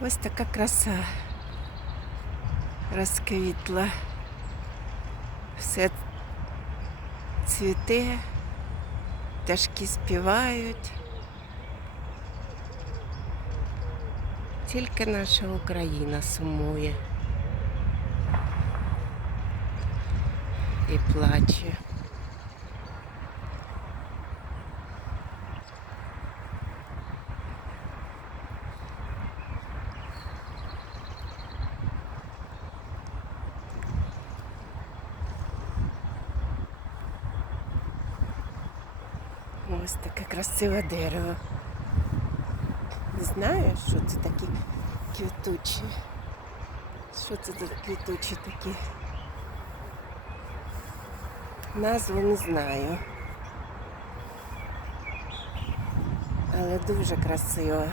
Ось така краса розквітла. Все цвіте, пташки співають. Тільки наша Україна сумує і плаче. Ось таке красиве дерево. Не знаю, що це такі квітучі. Що це за квітучі такі? Назву не знаю. Але дуже красиво.